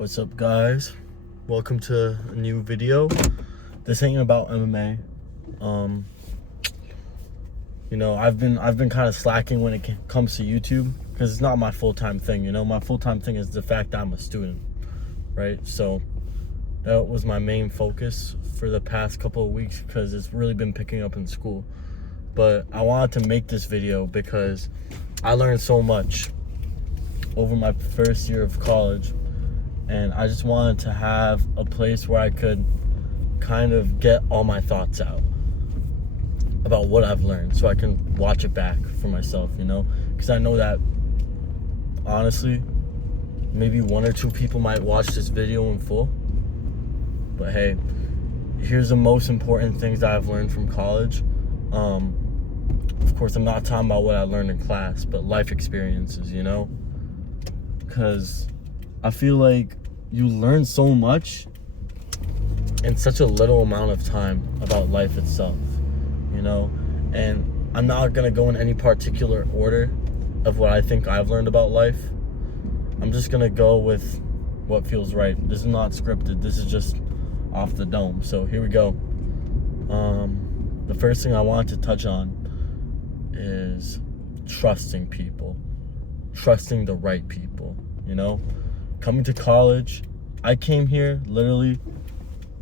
What's up, guys? Welcome to a new video. This ain't about MMA. I've been kind of slacking when it comes to YouTube because it's not my full-time thing. My full-time thing is the fact that I'm a student, right? So that was my main focus for the past couple of weeks because it's really been picking up in school. But I wanted to make this video because I learned so much over my first year of college. And I just wanted to have a place where I could kind of get all my thoughts out about what I've learned so I can watch it back for myself, because I know that honestly, maybe one or two people might watch this video in full. But hey, here's the most important things that I've learned from college. Of course, I'm not talking about what I learned in class, but life experiences, because I feel like you learn so much in such a little amount of time about life itself, and I'm not gonna go in any particular order of what I think I've learned about life. I'm just gonna go with what feels right. This is not scripted. This is just off the dome. So here we go. The first thing I wanted to touch on is trusting people, trusting the right people, Coming to college, I came here literally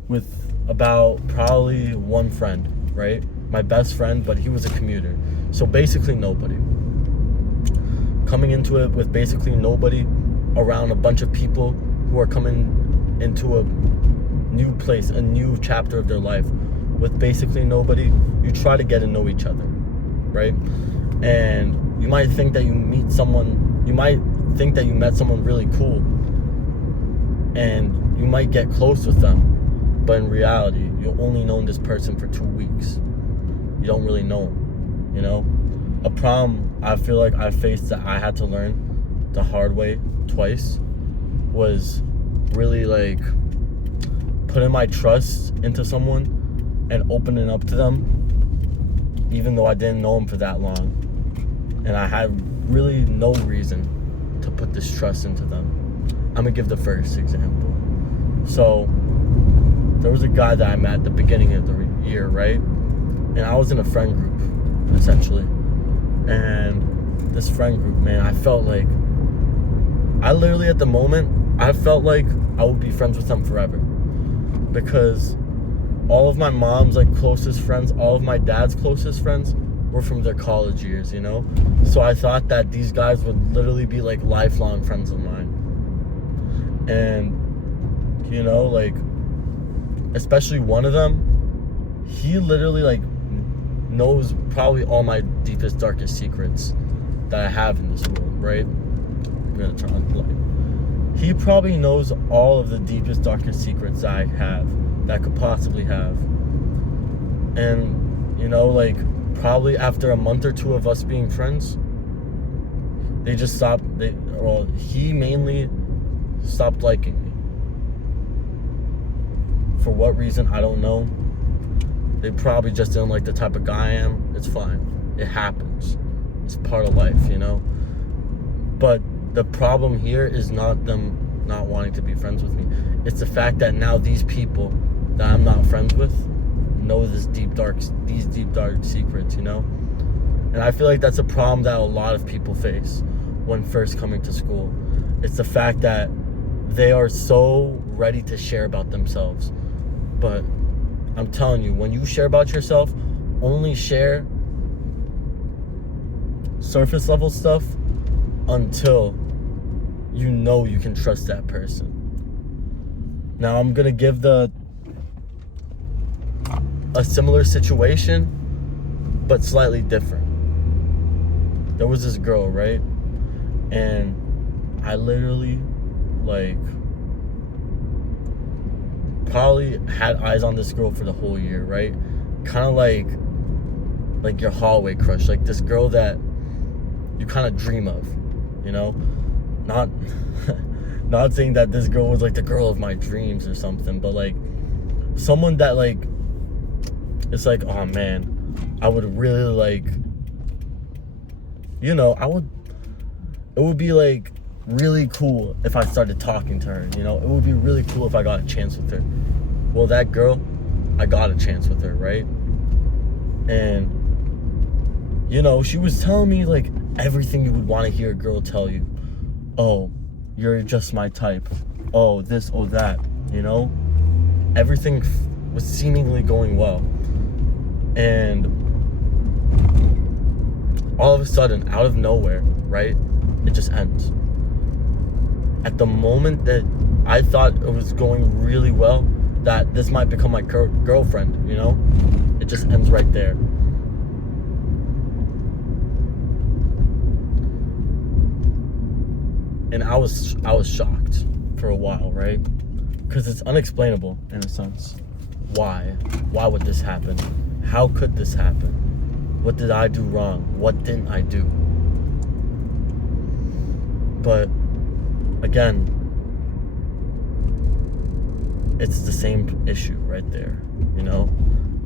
with about probably one friend, right? My best friend, but he was a commuter. So basically nobody. Coming into it with basically nobody around a bunch of people who are coming into a new place, a new chapter of their life with basically nobody, you try to get to know each other, right? And you might think that you met someone really cool, and you might get close with them, but in reality, you've only known this person for 2 weeks. You don't really know them, A problem I feel like I faced that I had to learn the hard way twice was really like putting my trust into someone and opening up to them, even though I didn't know them for that long. And I had really no reason to put this trust into them. I'm gonna give the first example. So there was a guy that I met at the beginning of the year, right? And I was in a friend group, essentially. And this friend group, man, I felt like I felt like I would be friends with them forever. Because all of my mom's closest friends, all of my dad's closest friends were from their college years, So I thought that these guys would literally be lifelong friends of mine. And, especially one of them, he literally knows probably all my deepest, darkest secrets that I have in this world, right? I'm gonna turn on the light. He probably knows all of the deepest, darkest secrets that I have, that I could possibly have. And, probably after a month or two of us being friends, they just stopped. He mainly stopped liking me. For what reason, I don't know. They probably just didn't like the type of guy I am. It's fine. It happens. It's part of life, But the problem here is not them not wanting to be friends with me. It's the fact that now these people that I'm not friends with know these deep dark secrets, And I feel like that's a problem that a lot of people face when first coming to school. It's the fact that they are so ready to share about themselves. But I'm telling you, when you share about yourself, only share surface level stuff until you can trust that person. Now I'm gonna give a similar situation, but slightly different. There was this girl, right? And I literally probably had eyes on this girl for the whole year, right? Kind of like your hallway crush, this girl that you kind of dream of, not saying that this girl was the girl of my dreams or something, but someone that it's oh man, I would really it would be really cool if I started talking to her, you know? It would be really cool if I got a chance with her. Well, that girl, I got a chance with her, right? And, you know, she was telling me, like, everything you would want to hear a girl tell you. Oh, you're just my type. Oh, this, oh, that, you know? Everything was seemingly going well. And all of a sudden, out of nowhere, right, it just ends. At the moment that I thought it was going really well, that this might become my girlfriend, you know, it just ends right there. And I was shocked for a while, right? Because it's unexplainable in a sense. Why would this happen? How could this happen? What did I do wrong? What didn't I do? But again, it's the same issue right there, you know?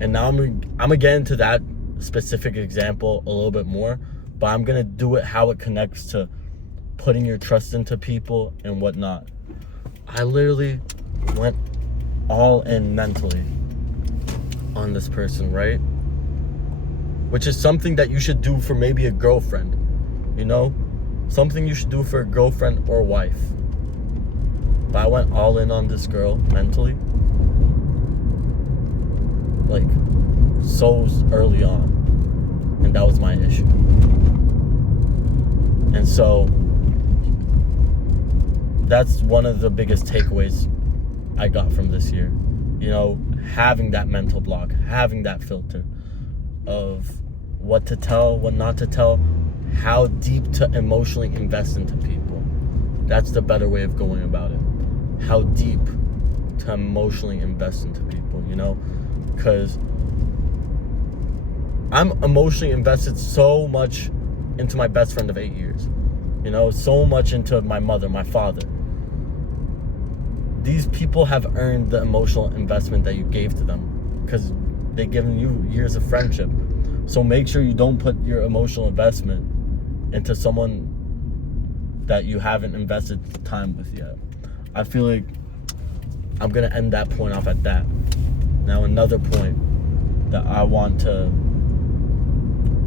And now I'm gonna get into that specific example a little bit more, but I'm gonna do it how it connects to putting your trust into people and whatnot. I literally went all in mentally on this person, right? Which is something that you should do for maybe a girlfriend, you know? Something you should do for a girlfriend or wife. But I went all in on this girl mentally, like, so early on. And that was my issue. And so that's one of the biggest takeaways I got from this year. You know, having that mental block, having that filter of what to tell, what not to tell, how deep to emotionally invest into people. That's the better way of going about it. How deep to emotionally invest into people, you know? Because I'm emotionally invested so much into my best friend of 8 years. You know, so much into my mother, my father. These people have earned the emotional investment that you gave to them because they've given you years of friendship. So make sure you don't put your emotional investment into someone that you haven't invested time with yet. I feel like I'm going to end that point off at that. Now, another point that I want to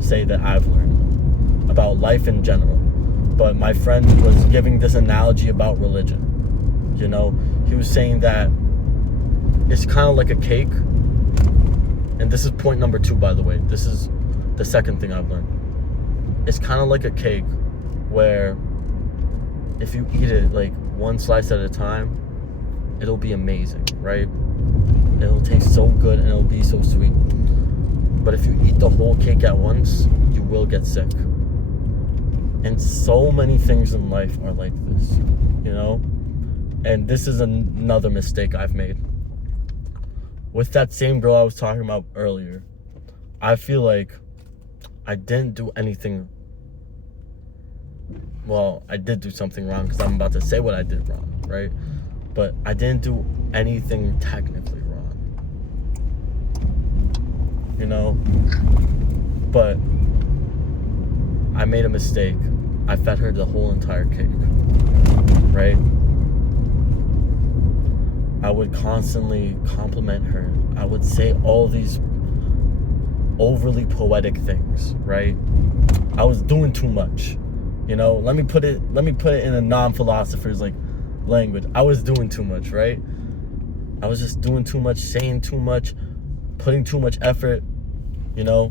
say that I've learned about life in general. But my friend was giving this analogy about religion. You know, he was saying that it's kind of like a cake. And this is point number 2, by the way. This is the second thing I've learned. It's kind of like a cake where if you eat it like one slice at a time, it'll be amazing, right? It'll taste so good and it'll be so sweet. But if you eat the whole cake at once, you will get sick. And so many things in life are like this, you know? And this is another mistake I've made. With that same girl I was talking about earlier, I feel like I didn't do anything. Well, I did do something wrong because I'm about to say what I did wrong, right? But I didn't do anything technically wrong, you know? But I made a mistake. I fed her the whole entire cake, right? I would constantly compliment her. I would say all these overly poetic things, right? I was doing too much. You know, let me put it in a non-philosopher's like language. I was doing too much, right? I was just doing too much, saying too much, putting too much effort, you know?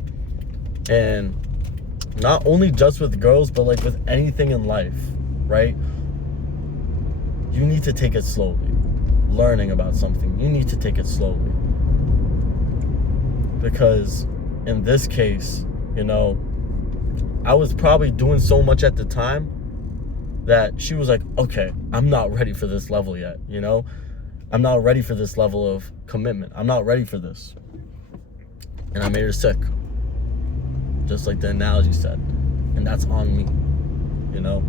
And not only just with girls, but like with anything in life, right? You need to take it slowly. Learning about something, you need to take it slowly. Because in this case, you know, I was probably doing so much at the time that she was like, okay, I'm not ready for this level yet, you know? I'm not ready for this level of commitment. I'm not ready for this. And I made her sick. Just like the analogy said. And that's on me, you know?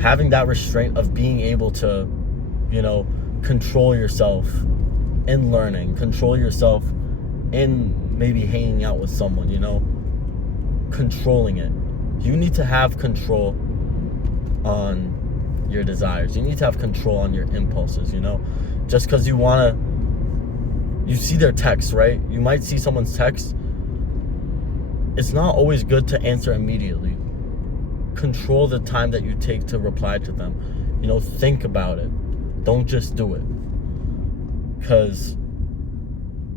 Having that restraint of being able to, you know, control yourself in learning, control yourself in maybe hanging out with someone, you know? Controlling it. You need to have control on your desires. You need to have control on your impulses, you know? Just because you see their text, right? You might see someone's text. It's not always good to answer immediately. Control the time that you take to reply to them. You know, think about it. Don't just do it. Because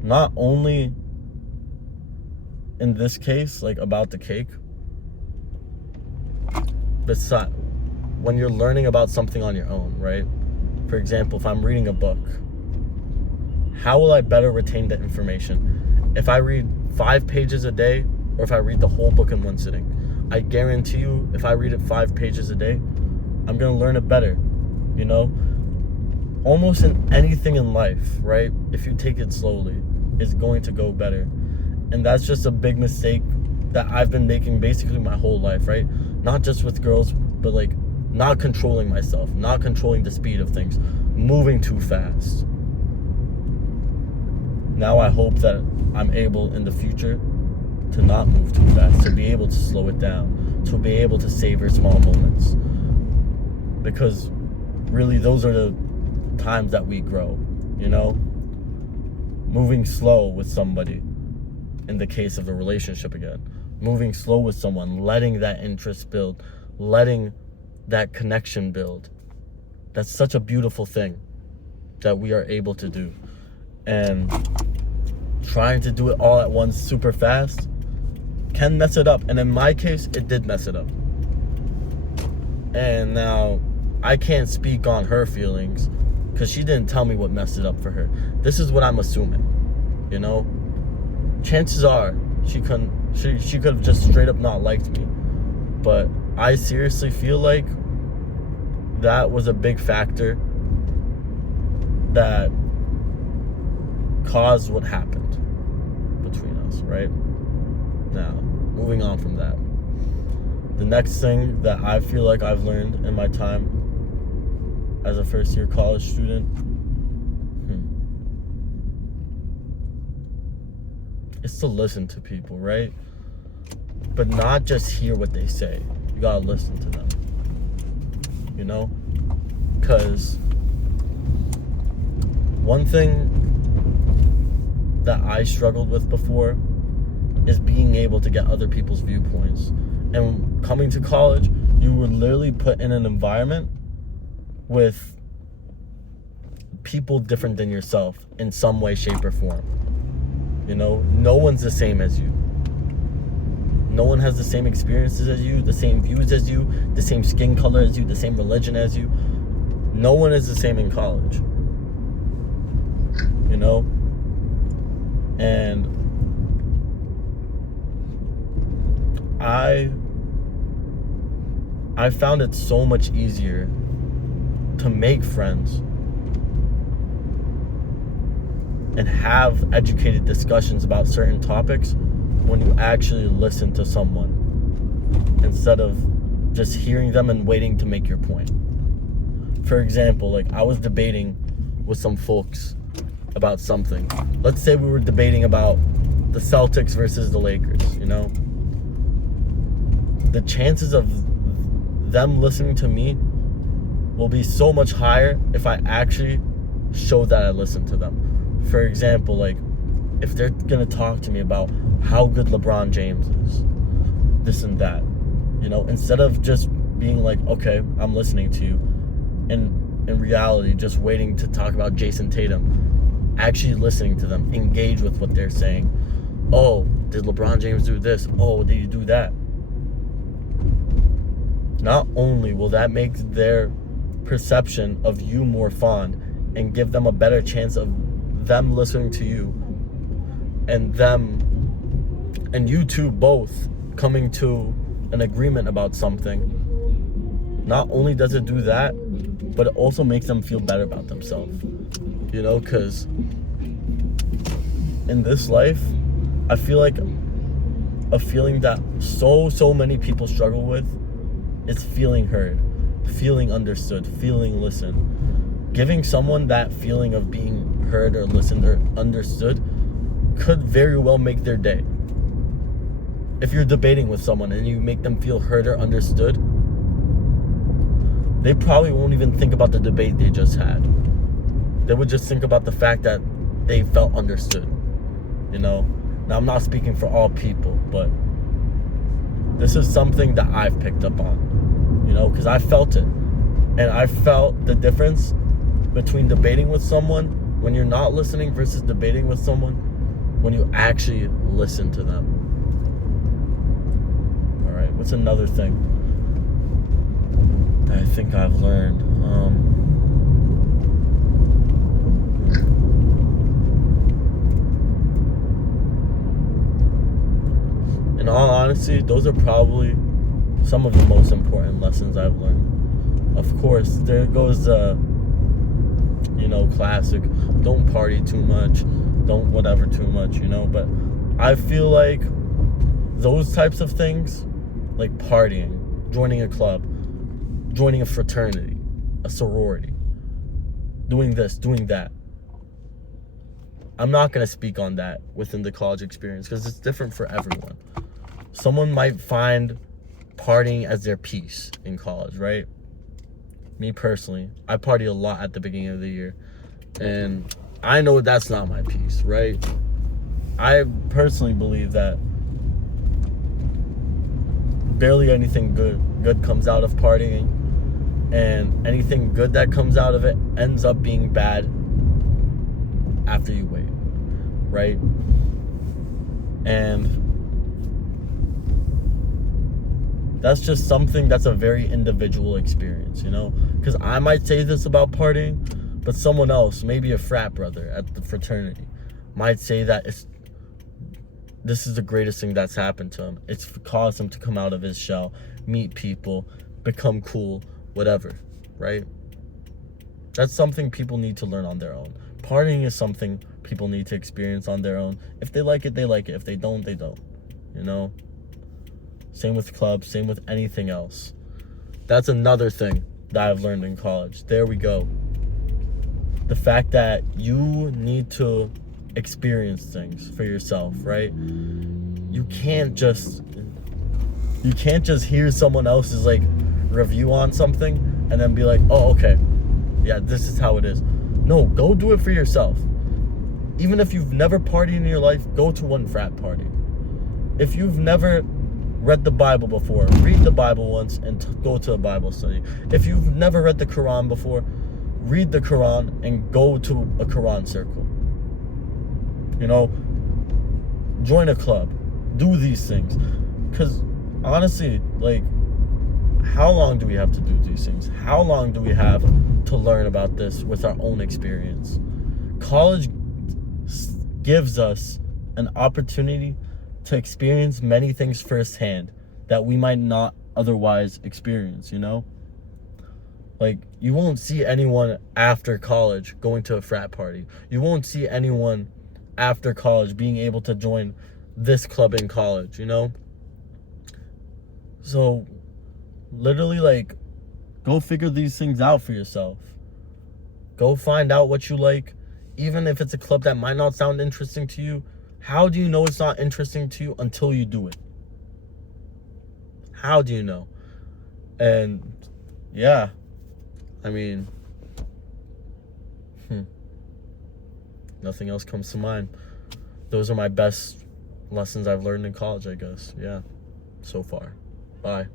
not only in this case, like about the cake, besides when you're learning about something on your own, right? For example, if I'm reading a book, how will I better retain the information? If I read 5 pages a day, or if I read the whole book in one sitting? I guarantee you, if I read it 5 pages a day, I'm gonna learn it better, you know? Almost in anything in life, right? If you take it slowly, it's going to go better. And that's just a big mistake that I've been making basically my whole life, right? Not just with girls, but like not controlling myself, not controlling the speed of things, moving too fast. Now I hope that I'm able in the future to not move too fast, to be able to slow it down, to be able to savor small moments. Because really those are the times that we grow, you know? Moving slow with somebody, in the case of a relationship again. Moving slow with someone, letting that interest build, letting that connection build. That's such a beautiful thing that we are able to do. And trying to do it all at once super fast can mess it up. And in my case, it did mess it up. And now I can't speak on her feelings because she didn't tell me what messed it up for her. This is what I'm assuming, you know? Chances are she could have just straight up not liked me. But I seriously feel like that was a big factor that caused what happened between us, right? Now, moving on from that. The next thing that I feel like I've learned in my time as a first-year college student is to listen to people, right? But not just hear what they say. You gotta listen to them, you know? Because one thing that I struggled with before is being able to get other people's viewpoints. And coming to college, you were literally put in an environment with people different than yourself in some way, shape, or form. You know, no one's the same as you. No one has the same experiences as you, the same views as you, the same skin color as you, the same religion as you. No one is the same in college. You know? And I found it so much easier to make friends and have educated discussions about certain topics when you actually listen to someone instead of just hearing them and waiting to make your point. For example, like I was debating with some folks about something. Let's say we were debating about the Celtics versus the Lakers, you know? The chances of them listening to me will be so much higher if I actually show that I listen to them. For example, like if they're gonna talk to me about how good LeBron James is, this and that, you know, instead of just being like, okay, I'm listening to you, and in reality just waiting to talk about Jason Tatum, actually listening to them, engage with what they're saying. Oh, did LeBron James do this? Oh, did you do that? Not only will that make their perception of you more fond and give them a better chance of them listening to you and you two both coming to an agreement about something. Not only does it do that, but it also makes them feel better about themselves. You know, because in this life, I feel like a feeling that so many people struggle with is feeling heard, feeling understood, feeling listened. Giving someone that feeling of being heard or listened or understood could very well make their day. If you're debating with someone and you make them feel heard or understood, they probably won't even think about the debate they just had. They would just think about the fact that they felt understood, you know? Now, I'm not speaking for all people, but this is something that I've picked up on, you know, because I felt it. And I felt the difference between debating with someone when you're not listening versus debating with someone when you actually listen to them. All right, what's another thing that I think I've learned? In all honesty, those are probably some of the most important lessons I've learned. Of course, there goes the, classic, don't party too much, don't whatever too much, but I feel like those types of things, like partying, joining a club, joining a fraternity, a sorority, doing this, doing that. I'm not going to speak on that within the college experience because it's different for everyone. Someone might find partying as their peace in college, right? Me personally, I party a lot at the beginning of the year, and I know that's not my peace, right? I personally believe that barely anything good comes out of partying, and anything good that comes out of it ends up being bad after you wait, right? And that's just something that's a very individual experience, because I might say this about partying, but someone else, maybe a frat brother at the fraternity, might say that this is the greatest thing that's happened to him. It's caused him to come out of his shell, meet people, become cool, whatever, right? That's something people need to learn on their own. Partying is something people need to experience on their own. If they like it, they like it. If they don't, they don't, Same with clubs, same with anything else. That's another thing that I've learned in college. There we go. The fact that you need to experience things for yourself, right? You can't just hear someone else's review on something and then be like, oh, okay, yeah, this is how it is. No, go do it for yourself. Even if you've never partied in your life, go to one frat party. If you've never read the Bible before, read the Bible once and go to a Bible study. If you've never read the Quran before, read the Quran and go to a Quran circle. Join a club, do these things. Because honestly, how long do we have to do these things? How long do we have to learn about this with our own experience? College gives us an opportunity to experience many things firsthand that we might not otherwise experience, you won't see anyone after college going to a frat party. You won't see anyone after college being able to join this club in college, So literally go figure these things out for yourself. Go find out what you like, even if it's a club that might not sound interesting to you. How do you know it's not interesting to you until you do it? How do you know? And yeah, nothing else comes to mind. Those are my best lessons I've learned in college, I guess. Yeah, so far. Bye.